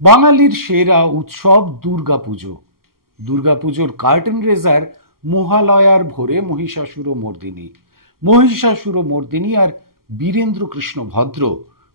বাঙালির সেরা উৎসব দুর্গাপুজো। দুর্গাপুজোর কার্টেন রেজার মহালয়ার ভোরে মহিষাসুর মর্দিনী আর বীরেন্দ্র কৃষ্ণ ভদ্র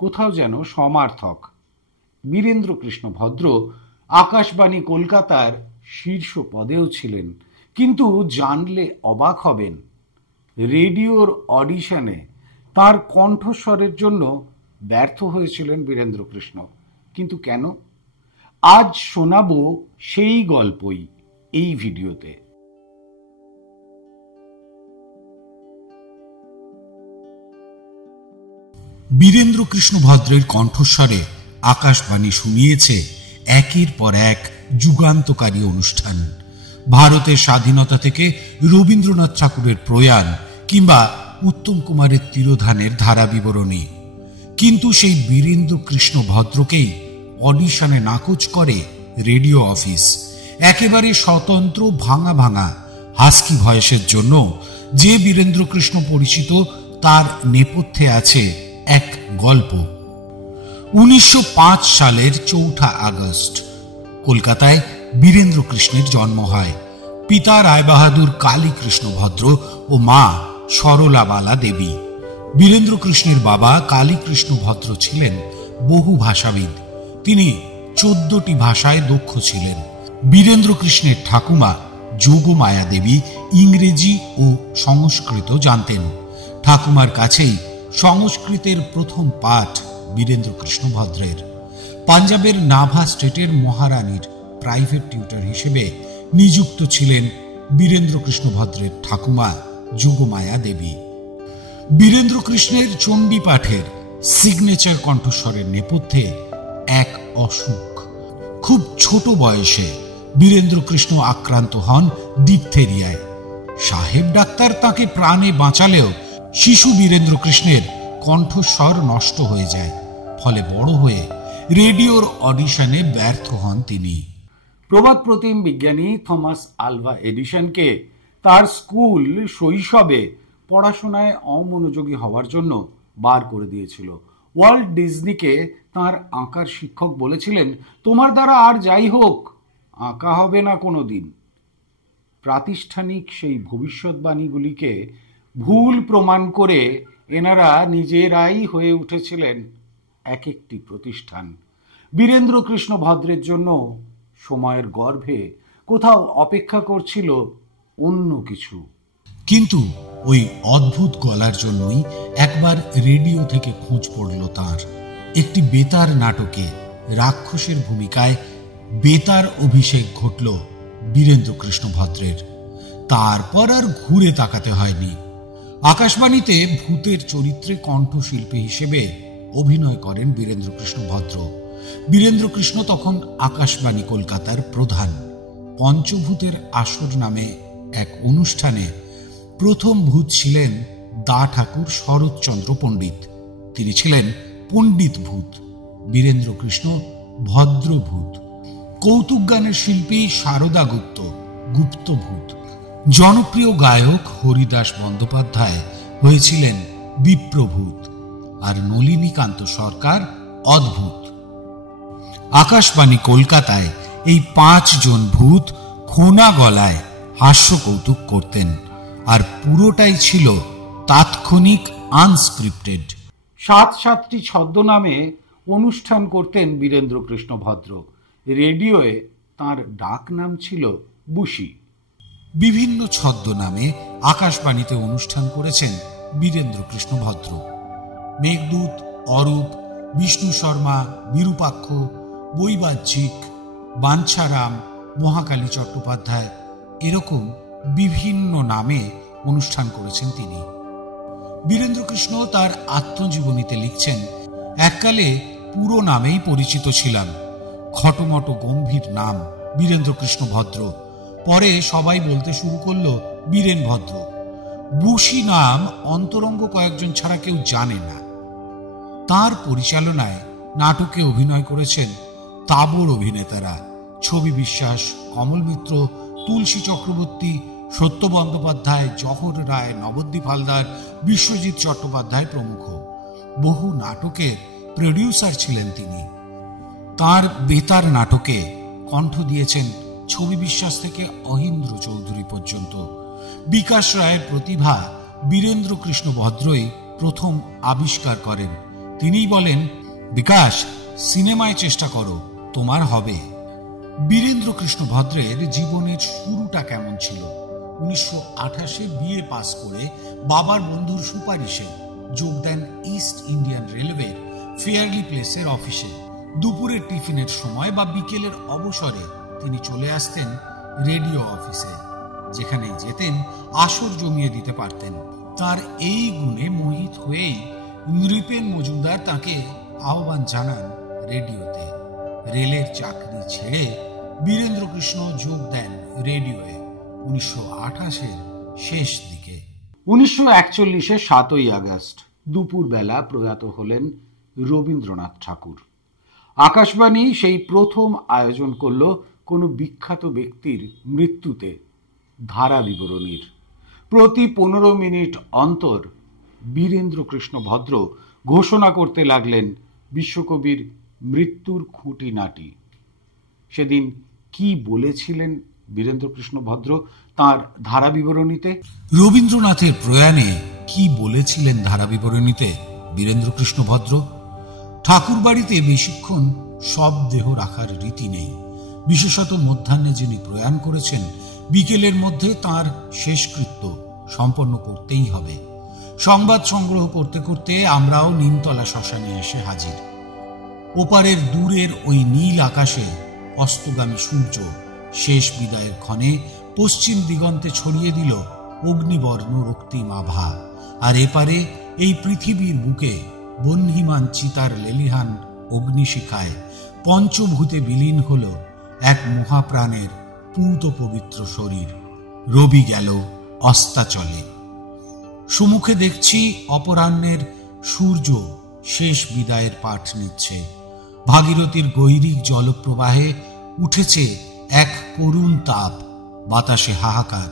কোথাও যেন সমার্থক। বীরেন্দ্র কৃষ্ণ ভদ্র আকাশবাণী কলকাতার শীর্ষ পদেও ছিলেন, কিন্তু জানলে অবাক হবেন, রেডিওর অডিশনে তার কণ্ঠস্বরের জন্য ব্যর্থ হয়েছিলেন বীরেন্দ্র কৃষ্ণ। কিন্তু কেন? আজ শোনাবো সেই গল্পই এই ভিডিওতে। বীরেন্দ্র কৃষ্ণ ভদ্রের কণ্ঠস্বরে আকাশবাণী শুনিয়েছে একের পর এক যুগান্তকারী অনুষ্ঠান। ভারতের স্বাধীনতা থেকে রবীন্দ্রনাথ ঠাকুরের প্রয়াণ কিংবা উত্তম কুমারের তিরোধানের ধারা বিবরণী। কিন্তু সেই বীরেন্দ্র কৃষ্ণ ভদ্রকেই অডিশনে নাকচ করে রেডিও অফিস। একেবারে স্বতন্ত্র ভাঙা ভাঙা হাস্কি ভয়েসের জন্য যে বীরেন্দ্র কৃষ্ণ পরিচিত, তার নেপথ্যে আছে এক গল্প। 1905 সালের 4 আগস্ট কলকাতায় বীরেন্দ্র কৃষ্ণের জন্ম হয়। পিতা রায়বাহাদুর কালী কৃষ্ণ ভদ্র ও মা সরলাবালা দেবী। বীরেন্দ্র কৃষ্ণের বাবা কালী কৃষ্ণ ভদ্র ছিলেন বহু ভাষাবিদ। তিনি 14টি ভাষায় দক্ষ ছিলেন। বীরেন্দ্র কৃষ্ণের ঠাকুমা যোগমায়া দেবী ইংরেজি ও সংস্কৃত জানতেন। ঠাকুমার কাছেই সংস্কৃতের প্রথম পাঠ বীরেন্দ্র কৃষ্ণ ভদ্রের। পাঞ্জাবের নাভা স্টেটের মহারানীর প্রাইভেট টিউটর হিসেবে নিযুক্ত ছিলেন বীরেন্দ্র কৃষ্ণ ভদ্রের ঠাকুমা যোগমায়া দেবী। বীরেন্দ্র কৃষ্ণের চণ্ডী পাঠের সিগনেচার কণ্ঠস্বরের নেপথ্যে এক অসুখ। খুব ছোট বয়সে বীরেন্দ্র কৃষ্ণ আক্রান্ত হন ডিপথেরিয়ায়। সাহেব ডাক্তার তাকে প্রাণে বাঁচালেও শিশু বীরেন্দ্র কৃষ্ণের কণ্ঠস্বর নষ্ট হয়ে যায়। ফলে বড় হয়ে রেডিওর অডিশনে ব্যর্থ হন তিনি। প্রবাদ প্রতিম বিজ্ঞানী থমাস আলভা এডিসনকে তার স্কুল শৈশবে পড়াশোনায় অমনোযোগী হওয়ার জন্য বার করে দিয়েছিল। ওয়াল্ট ডিজনিকে তার আঁকার শিক্ষক বলেছিলেন, তোমার দ্বারা আর যাই হোক আঁকা হবে না কোনোদিন। প্রাতিষ্ঠানিক সেই ভবিষ্যৎবাণীগুলিকে ভুল প্রমাণ করে এনারা নিজেরাই হয়ে উঠেছিলেন এক একটি প্রতিষ্ঠান। বীরেন্দ্র কৃষ্ণ ভদ্রের জন্য সময়ের গর্ভে কোথাও অপেক্ষা করছিল অন্য কিছু। কিন্তু ওই অদ্ভুত গলার জন্যই একবার রেডিও থেকে খোঁজ পড়ল তার। একটি বেতার নাটকে রাক্ষসের ভূমিকায় বেতার অভিষেক ঘটল বীরেন্দ্র কৃষ্ণ ভদ্রের। তারপর আর ঘুরে তাকাতে হয়নি। আকাশবাণীতে ভূতের চরিত্রে কণ্ঠশিল্পী হিসেবে অভিনয় করেন বীরেন্দ্র কৃষ্ণ ভদ্র। বীরেন্দ্র কৃষ্ণ তখন আকাশবাণী কলকাতার প্রধান। পঞ্চভূতের আসর নামে এক অনুষ্ঠানে প্রথম ভূত ছিলেন দা ঠাকুর শরৎচন্দ্র পণ্ডিত। তিনি ছিলেন পণ্ডিত ভূত, বীরেন্দ্র কৃষ্ণ ভদ্র ভূত। কৌতুক গানের শিল্পী শারদা গুপ্ত গুপ্ত ভূত। জনপ্রিয় গায়ক হরিদাস বন্দ্যোপাধ্যায় হয়েছিলেন বিপ্রভূত, আর নলিনীকান্ত সরকার অদ্ভুত। আকাশবাণী কলকাতায় এই 5 জন ভূত খোনা গলায় হাস্য কৌতুক করতেন, আর পুরোটাই ছিল তাৎক্ষণিক, আনস্ক্রিপ্টেড। 7টি ছদ্মনামে অনুষ্ঠান করতেন বীরেন্দ্র কৃষ্ণ ভদ্র। রেডিওয়ে তাঁর ডাক নাম ছিল বুশি। বিভিন্ন ছদ্মনামে আকাশবাণীতে অনুষ্ঠান করেছেন বীরেন্দ্র কৃষ্ণ ভদ্র। মেঘদূত, অরূপ, বিষ্ণু শর্মা, বিরূপাক্ষ, বৈবাহ্যিক, বাঞ্ছারাম, মহাকালী চট্টোপাধ্যায়, এরকম বিভিন্ন নামে অনুষ্ঠান করেছেন তিনি। বীরেন্দ্র কৃষ্ণ তার আত্মজীবনীতে লিখছেন, এককালে পুরো নামেই পরিচিত ছিলাম। খটোমটো গম্ভীর নাম বীরেন্দ্র কৃষ্ণ ভদ্র। পরে সবাই বলতে শুরু করলো বীরেন ভদ্র। বুশি নাম অন্তরঙ্গ কয়েকজন ছাড়া কেউ জানে না। তার পরিচালনায় নাটকে অভিনয় করেছেন তাবড় অভিনেতারা ছবি বিশ্বাস, কমল মিত্র, তুলসী চক্রবর্তী, সত্য বন্দ্যোপাধ্যায়, জহর রায়, নবদ্বীপ হালদার, বিশ্বজিৎ চট্টোপাধ্যায় প্রমুখ। বহু নাটকের প্রডিউসার ছিলেন তিনি। তার বেতার নাটকে কণ্ঠ দিয়েছেন ছবি বিশ্বাস থেকে অহিন্দ্র চৌধুরী পর্যন্ত। বিকাশ রায়ের প্রতিভা বীরেন্দ্র কৃষ্ণ ভদ্রই প্রথম আবিষ্কার করেন। তিনিই বলেন, বিকাশ, সিনেমায় চেষ্টা করো, তোমার হবে। বীরেন্দ্র কৃষ্ণ ভদ্রের জীবনের শুরুটা কেমন ছিল? 1928 বিএ পাস করে বাবার বন্ধুর সুপারিশে যোগ দেন ইস্ট ইন্ডিয়ান রেলওয়ের ফেয়ারলি প্লেসের অফিসে। দুপুরের টিফিনের সময় বা বিকেলের অবসরে তিনি চলে আসতেন রেডিও অফিসে, যেখানে যেতেন আসর জমিয়ে দিতে পারতেন। তার এই গুণে মোহিত হয়েই নৃপেন মজুমদার তাকে আহ্বান জানান রেডিওতে। রেলের চাকরি ছেড়ে বীরেন্দ্র কৃষ্ণ যোগ দেন রেডিওয়ে 1928 শেষ দিকে। 1941 7ই আগস্ট দুপুরবেলা প্রয়াত হলেন রবীন্দ্রনাথ ঠাকুর। আকাশবাণী সেই প্রথম আয়োজন করল কোনো বিখ্যাত ব্যক্তির মৃত্যুতে ধারা বিবরণীর। প্রতি 15 মিনিট অন্তর বীরেন্দ্র কৃষ্ণ ভদ্র ঘোষণা করতে লাগলেন বিশ্বকবির মৃত্যুর খুঁটিনাটি। সেদিন কি বলেছিলেন বীরেন্দ্র কৃষ্ণ ভদ্র তাঁর ধারা বিবরণীতে? রবীন্দ্রনাথের প্রয়াণে কি বলেছিলেন ধারা বিবরণীতে বীরেন্দ্র কৃষ্ণ ভদ্র? ঠাকুর বাড়িতে বেশিক্ষণ সব দেহ রাখার রীতি নেই। বিশেষত মধ্যাহ্নে যিনি প্রয়াণ করেছেন, বিকেলের মধ্যে তাঁর শেষকৃত্য সম্পন্ন করতেই হবে। সংবাদ সংগ্রহ করতে করতে আমরাও নিমতলা শ্মশানে এসে হাজির। ওপারের দূরের ওই নীল আকাশে অস্তগামী সূর্য শেষ বিদায়ের ক্ষণে পশ্চিম দিগন্তে ছড়িয়ে দিল অগ্নিবর্ণ রক্তিম আভা। আর এপারে এই পৃথিবীর বুকে বহ্নিমান চিতার লেলিহান অগ্নিশিখায় পঞ্চভূতে বিলীন হল এক মহাপ্রাণের পূত পবিত্র শরীর। রবি গেল অস্তাচলে। সুমুখে দেখছি অপরাহ্নের সূর্য শেষ বিদায়ের পাঠ নিচ্ছে। ভাগীরথীর গৈরিক জলপ্রবাহে উঠেছে এক করুণ তাপ, বাতাসে হাহাকার।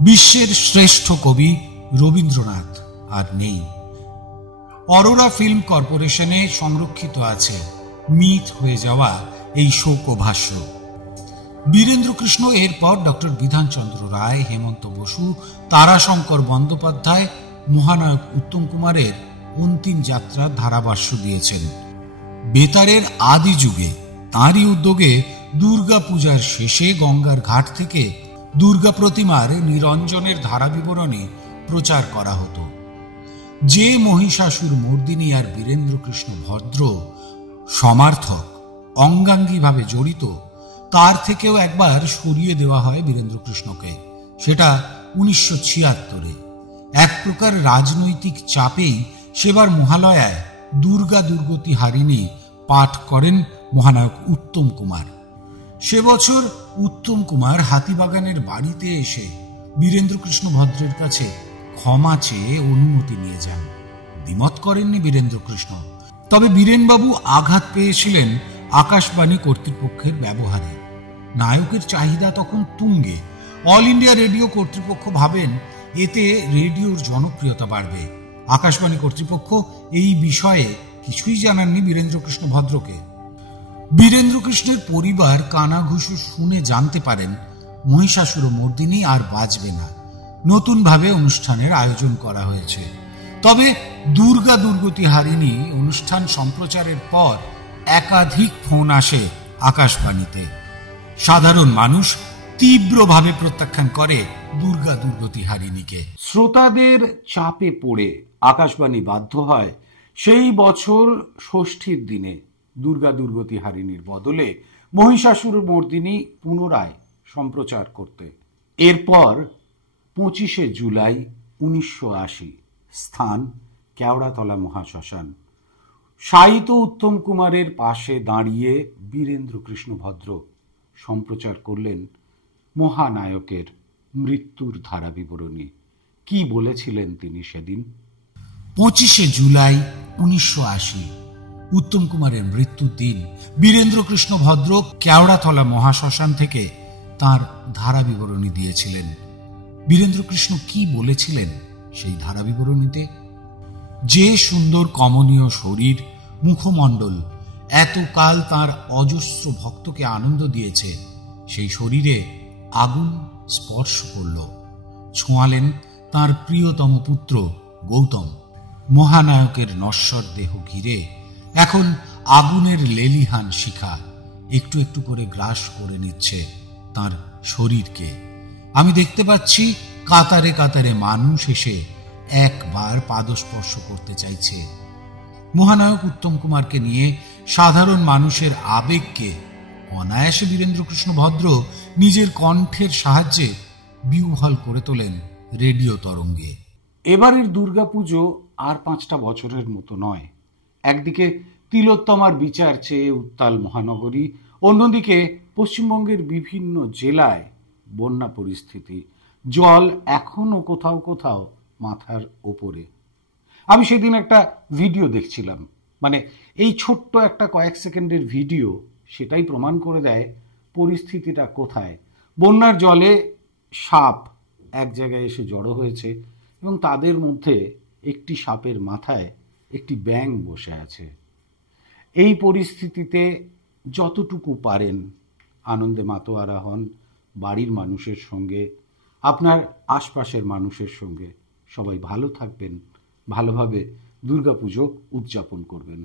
বিশ্বের শ্রেষ্ঠ কবি রবীন্দ্রনাথ আর নেই। অরোরা ফিল্ম কর্পোরেশনে সংরক্ষিত আছে মিথ হয়ে যাওয়া এই শোকভাষ্য। বীরেন্দ্র কৃষ্ণ এরপর ডক্টর বিধানচন্দ্র রায়, হেমন্ত বসু, তারাশঙ্কর বন্দ্যোপাধ্যায়, মহানায়ক উত্তম কুমারের অন্তিম যাত্রার ধারাভাষ্য দিয়েছেন। বেতারের আদি যুগে তাঁরই উদ্যোগে দুর্গা পূজার শেষে গঙ্গার ঘাট থেকে দুর্গা প্রতিমার নিরঞ্জনের ধারা বিবরণী প্রচার করা হতো। যে মহিষাসুর মর্দিনী আর বীরেন্দ্র কৃষ্ণ ভদ্র সমার্থক, অঙ্গাঙ্গীভাবে জড়িত, তার থেকেও একবার সরিয়ে দেওয়া হয় বীরেন্দ্র কৃষ্ণকে। সেটা 1976-এ। এক প্রকার রাজনৈতিক চাপেই সেবার মহালয়ায় দুর্গা দুর্গতি হারিণী পাঠ করেন মহানায়ক উত্তম কুমার। সে বছর উত্তম কুমার হাতিবাগানের বাড়িতে এসে বীরেন্দ্র কৃষ্ণ ভদ্রের কাছে ক্ষমা চেয়ে অনুমতি নিয়ে যান। দ্বিমত করেননি বীরেন্দ্র কৃষ্ণ। তবে বীরেনবাবু আঘাত পেয়েছিলেন আকাশবাণী কর্তৃপক্ষের ব্যবহারে। নায়কের চাহিদা তখন তুঙ্গে। অল ইন্ডিয়া রেডিও কর্তৃপক্ষ ভাবেন এতে রেডিওর জনপ্রিয়তা বাড়বে। আকাশবাণী কর্তৃপক্ষ এই বিষয়ে কিছুই জানাননি বীরেন্দ্র কৃষ্ণ ভদ্রকে। বীরেন্দ্র কৃষ্ণের পরিবার কানাঘুষো শুনে জানতে পারেন মহিষাসুর মর্দিনী আর বাজবে না, নতুনভাবে অনুষ্ঠানের আয়োজন করা হয়েছে। তবে দুর্গা দুর্গতি হারিণী অনুষ্ঠান সম্প্রচারের পর একাধিক ফোন আসে আকাশবাণীতে। সাধারণ মানুষ তীব্রভাবে প্রত্যাখ্যান করে দুর্গা দুর্গতি হারিণীকে। শ্রোতাদের চাপে পড়ে আকাশবাণী বাধ্য হয় সেই বছর ষষ্ঠীর দিনে দুর্গা দুর্গতি হারিণীর বদলে মহিষাসুর মর্দিনী পুনরায় সম্প্রচার করতে। এরপর 25শে জুলাই 1980, স্থান কেওড়াতলা মহাশ্মশান। সাহিত্য উত্তম কুমারের পাশে দাঁড়িয়ে বীরেন্দ্র কৃষ্ণ ভদ্র সম্প্রচার করলেন মহানায়কের মৃত্যুর ধারা বিবরণী। কি বলেছিলেন তিনি সেদিন? 25শে জুলাই 1980, উত্তম কুমারের মৃত্যুর দিন বীরেন্দ্র কৃষ্ণ ভদ্র কেওড়াতলা মহাশ্মশান থেকে তাঁর ধারা বিবরণী দিয়েছিলেন। বীরেন্দ্র কৃষ্ণ কি বলেছিলেন সেই ধারা বিবরণীতে? যে সুন্দর কমনীয় শরীর, মুখমণ্ডল, এতকাল তার অজস্র ভক্তকে আনন্দ দিয়েছে, সেই শরীরে আগুন স্পর্শ করল। ছোঁয়ালেন তার প্রিয়তম পুত্র গৌতম। মহানায়কের নশ্বর দেহ ঘিরে এখন আগুনের লেলিহান শিখা একটু একটু করে গ্রাস করে নিচ্ছে তার শরীরকে। আমি দেখতে পাচ্ছি কাতারে কাতারে মানুষ এসে একবার পাদস্পর্শ করতে চাইছে। মহানায়ক উত্তম কুমারকে নিয়ে সাধারণ মানুষের আবেগকে অনায়াসে বীরেন্দ্রকৃষ্ণ ভদ্র নিজের কণ্ঠের সাহায্যে বিহ্বল করে তোলেন রেডিও তরঙ্গে। এবারের দুর্গাপুজো আর 5টা বছরের মতো নয়। একদিকে তিলোত্তমার বিচার চেয়ে উত্তাল মহানগরী, অন্যদিকে পশ্চিমবঙ্গের বিভিন্ন জেলায় বন্যা পরিস্থিতি, জল এখনো কোথাও কোথাও মাথার ওপরে। আমি সেদিন একটা ভিডিও দেখছিলাম, মানে এই ছোট্ট একটা কয়েক সেকেন্ডের ভিডিও সেটাই প্রমাণ করে দেয় পরিস্থিতিটা কোথায়। বন্যার জলে সাপ এক জায়গায় এসে জড়ো হয়েছে এবং তাদের মধ্যে একটি সাপের মাথায় একটি ব্যাঙ বসে আছে। এই পরিস্থিতিতে যতটুকু পারেন আনন্দে মাতোয়ারা হন, বাড়ির মানুষের সঙ্গে, আপনার আশপাশের মানুষের সঙ্গে। সবাই ভালো থাকবেন, ভালোভাবে দুর্গাপুজো উদযাপন করবেন।